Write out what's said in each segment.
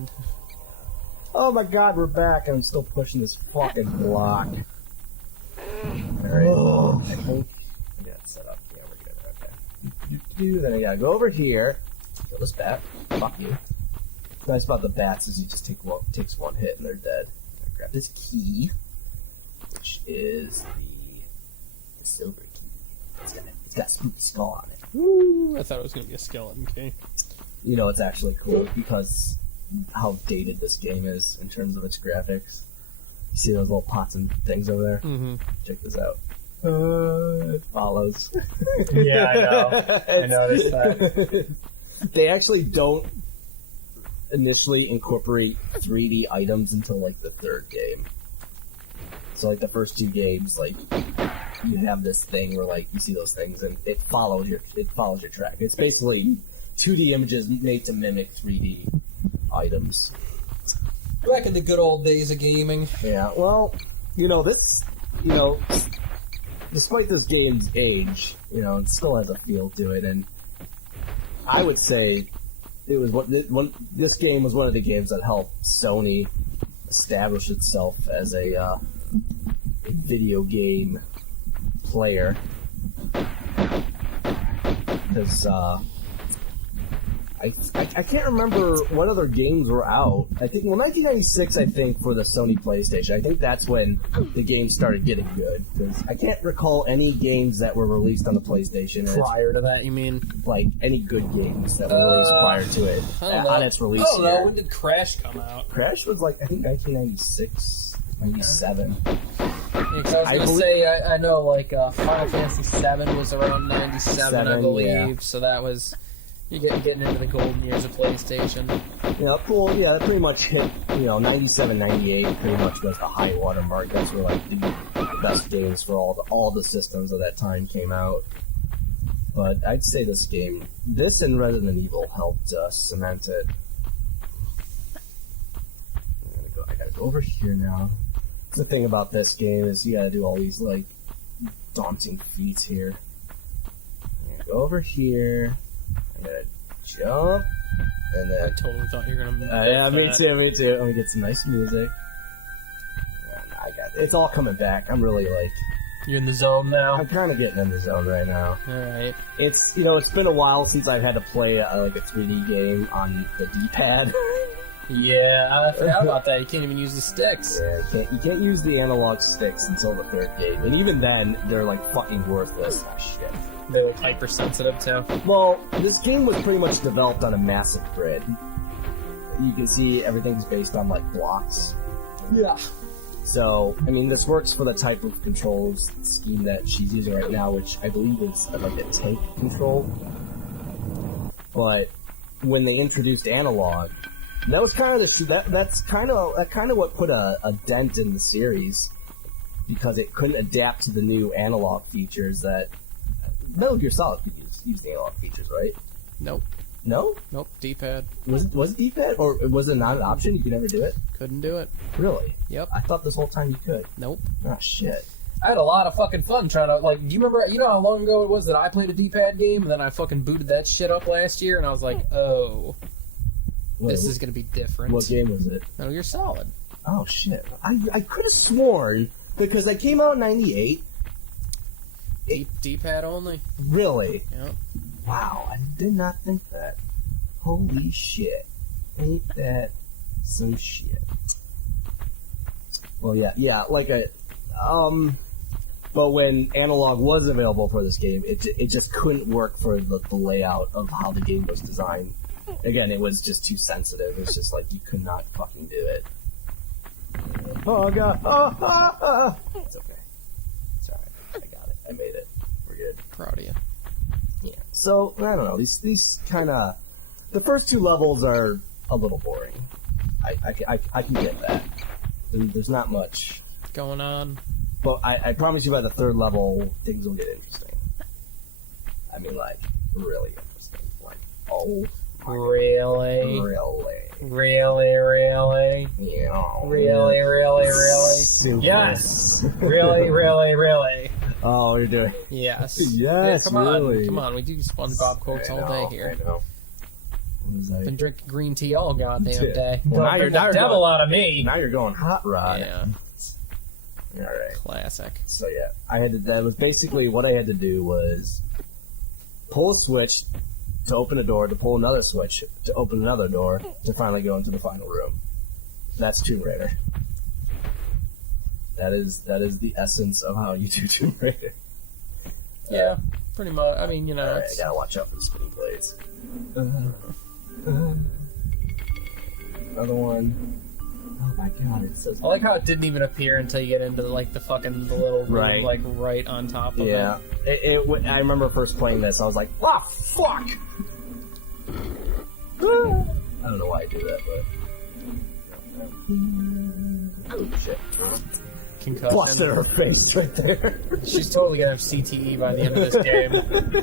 end. Oh my god, we're back. I'm still pushing this fucking block. Alright. Oh. I think I got it set up. Yeah, we're good. Okay. Then I gotta go over here. Kill this bat. Fuck you. What's nice about the bats is you just takes one hit and they're dead. I grab this key, which is the silver key. It's got a spooky skull on it. Woo! I thought it was going to be a skeleton key. You know, it's actually cool because how dated this game is in terms of its graphics. You see those little pots and things over there? Mm-hmm. Check this out. It follows. Yeah, I know. I noticed that. They actually don't initially incorporate 3D items until like the third game. So like the first two games, like you have this thing where like you see those things and it follows your track. It's basically 2D images made to mimic 3D items. Back in the good old days of gaming. Yeah, well, despite this game's age, it still has a feel to it, and I would say this game was one of the games that helped Sony establish itself as a video game player. Because I can't remember what other games were out. I think 1996. I think for the Sony PlayStation. I think that's when the games started getting good. Because I can't recall any games that were released on the PlayStation Prior to that, you mean? like any good games that were released prior to it on its release. I don't know. When did Crash come out? Crash was like I think 1996, 97. Yeah, 'cause I was gonna say I know like Final Fantasy VII was around 97, I believe. Yeah. So that was. You're getting into the golden years of PlayStation. Yeah, cool. Yeah, that pretty much hit, 97, 98 pretty much was the high water mark. That's where, like, the best games for all the systems of that time came out. But I'd say this and Resident Evil helped cement it. I gotta go over here now. The thing about this game is you gotta do all these, like, daunting feats here. I'm gonna go over here. I'm gonna jump, and then... I totally thought you were gonna... yeah, me too. Let me get some nice music. I got it. It's all coming back. I'm really, like... You're in the zone now? I'm kind of getting in the zone right now. Alright. It's, it's been a while since I've had to play, like, a 3D game on the D-pad. Yeah, I forgot about that. You can't even use the sticks. Yeah, you can't use the analog sticks until the third game. And even then, they're, like, fucking worthless. Oh, shit. They look hypersensitive too. Well, this game was pretty much developed on a massive grid. You can see everything's based on, like, blocks. Yeah. So, I mean, this works for the type of controls scheme that she's using right now, which I believe is, like, a tank control. But when they introduced analog, that was kind of that's kind of what put a dent in the series, because it couldn't adapt to the new analog features that Metal Gear Solid could use the analog features, right? Nope. No? Nope. D-pad. Was it D-pad, or was it not an option? You could never do it? Couldn't do it. Really? Yep. I thought this whole time you could. Nope. Oh, shit. I had a lot of fucking fun trying to, like, do you remember, how long ago it was that I played a D-pad game, and then I fucking booted that shit up last year, and I was like, oh, this is gonna be different. What game was it? Metal Gear Solid. Oh, shit. I could have sworn, because I came out in 98. D-pad only. Really? Yep. Wow, I did not think that. Holy shit. Ain't that some shit. Well, yeah, but when analog was available for this game, it just couldn't work for the layout of how the game was designed. Again, it was just too sensitive. It's just like, you could not fucking do it. Oh, God. It's okay. It's alright. I got it. I made it. We're good. Proud of you. Yeah. So, I don't know. These kind of... The first two levels are a little boring. I can get that. There's not much going on. But I promise you by the third level, things will get interesting. I mean, like, really interesting. Like, oh... Really? Really? Yeah. Really? Super. Yes! Really? Oh, you're doing... Yes. Yes, yeah, really. Come on, we do SpongeBob quotes all day here. I know. Been drinking green tea all goddamn Yeah. day. Well, now you're devil out of me. Now you're going hot rod. Yeah. All right. Classic. So yeah, that was basically what I had to do was pull a switch to open a door, to pull another switch to open another door, to finally go into the final room. That's Tomb Raider. That is the essence of how you do Tomb Raider. Yeah, pretty much. I mean, you know, Alright, I gotta watch out for the spinning blades. Another one. Oh my god, it's so... I like how it didn't even appear until you get into like the little room, Right. like right on top of Yeah. I remember first playing this, I was like, ah, fuck! I don't know why I do that, but... Oh shit. it. Concussion. Busted her face right there. She's totally gonna have CTE by the end of this game.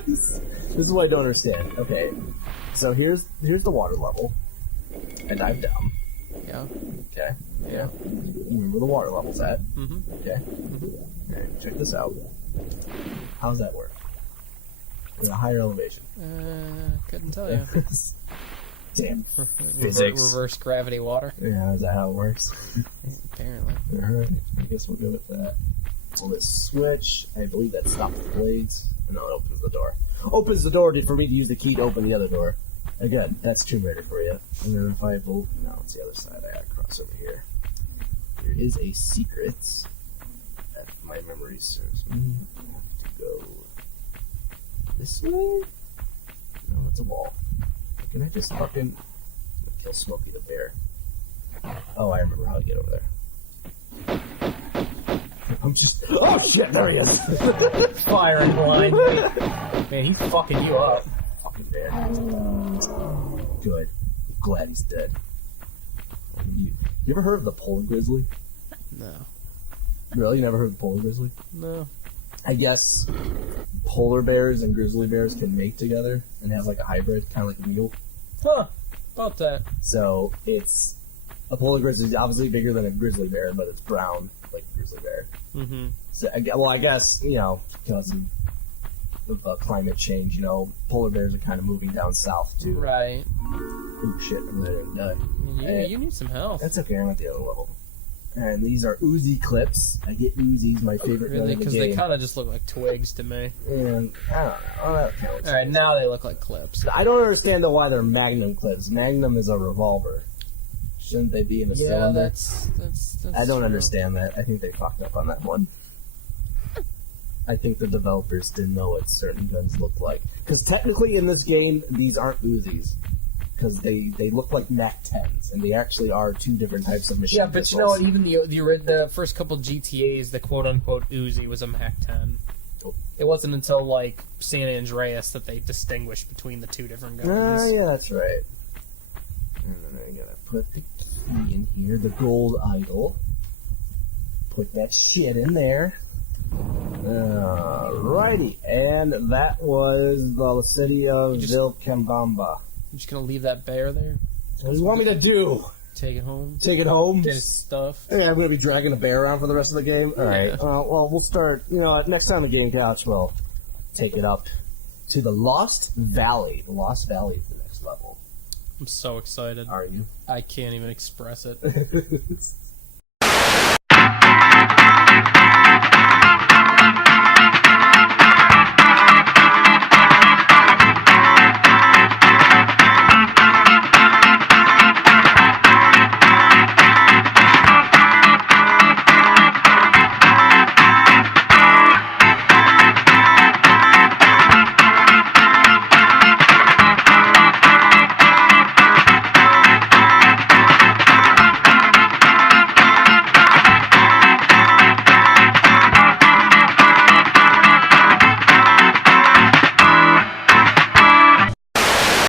This is what I don't understand. Okay, so here's the water level, and dive down. Yeah. Okay. Yeah. Remember the water level's at. Mm-hmm. Okay. Okay. Check this out. How does that work? With a higher elevation. Couldn't tell you. Damn. Physics. Reverse gravity water. Yeah, is that how it works? Apparently. Alright, I guess we'll go with that. Pull this switch. I believe that stops the blades. No, it opens the door. Opens the door for me to use the key to open the other door. Again, that's Tomb Raider for you. And then if I vote... No, it's the other side. I gotta cross over here. There is a secret. If my memory serves me. I have to go... this way? No, it's a wall. Can I just fucking... kill Smokey the Bear? Oh, I remember how to get over there. I'm just... Oh shit, there he is! Firing blindly. Man, he's fucking you up. Fucking bear. Good. Glad he's dead. You ever heard of the polar grizzly? No. Really? You never heard of the polar grizzly? No. I guess polar bears and grizzly bears can mate together and have like a hybrid, kind of like a mule. Huh. About that. So it's... A polar grizzly is obviously bigger than a grizzly bear, but it's brown, like a grizzly bear. Mm-hmm. So, I guess, you know, because of climate change, you know, polar bears are kind of moving down south, too. Right. Oh, shit, I'm gonna die. You need some help. That's okay, I'm at the other level. And these are Uzi clips. I get Uzis, my favorite gun Really? in the Because game. they kind of just look like twigs to me. And, I don't know. Oh, that counts. Alright, now they look like clips. I don't understand, though, why they're Magnum clips. Magnum is a revolver. Shouldn't they be in a Yeah, cylinder? that's I don't true. understand that. I think they fucked up on that one. I think the developers didn't know what certain guns look like. Because technically in this game, these aren't Uzis. Because they look like MAC-10s, and they actually are two different types of machine Yeah, but you know what? pistols. Even the first couple GTAs, the quote-unquote Uzi was a MAC-10. Oh. It wasn't until, like, San Andreas that they distinguished between the two different guns. Yeah, that's right. And then I gotta put the key in here, the gold idol. Put that shit in there. Alrighty, and that was the city of Vilcabamba. You're just gonna leave that bear there? What do you want me to do? Take it home? Take it home? Get his stuff? Yeah, I'm going to be dragging a bear around for the rest of the game. All right. Yeah. Well, we'll start. You know, next time the game couch, we'll take it up to the Lost Valley. The Lost Valley is the next level. I'm so excited. Are you? I can't even express it.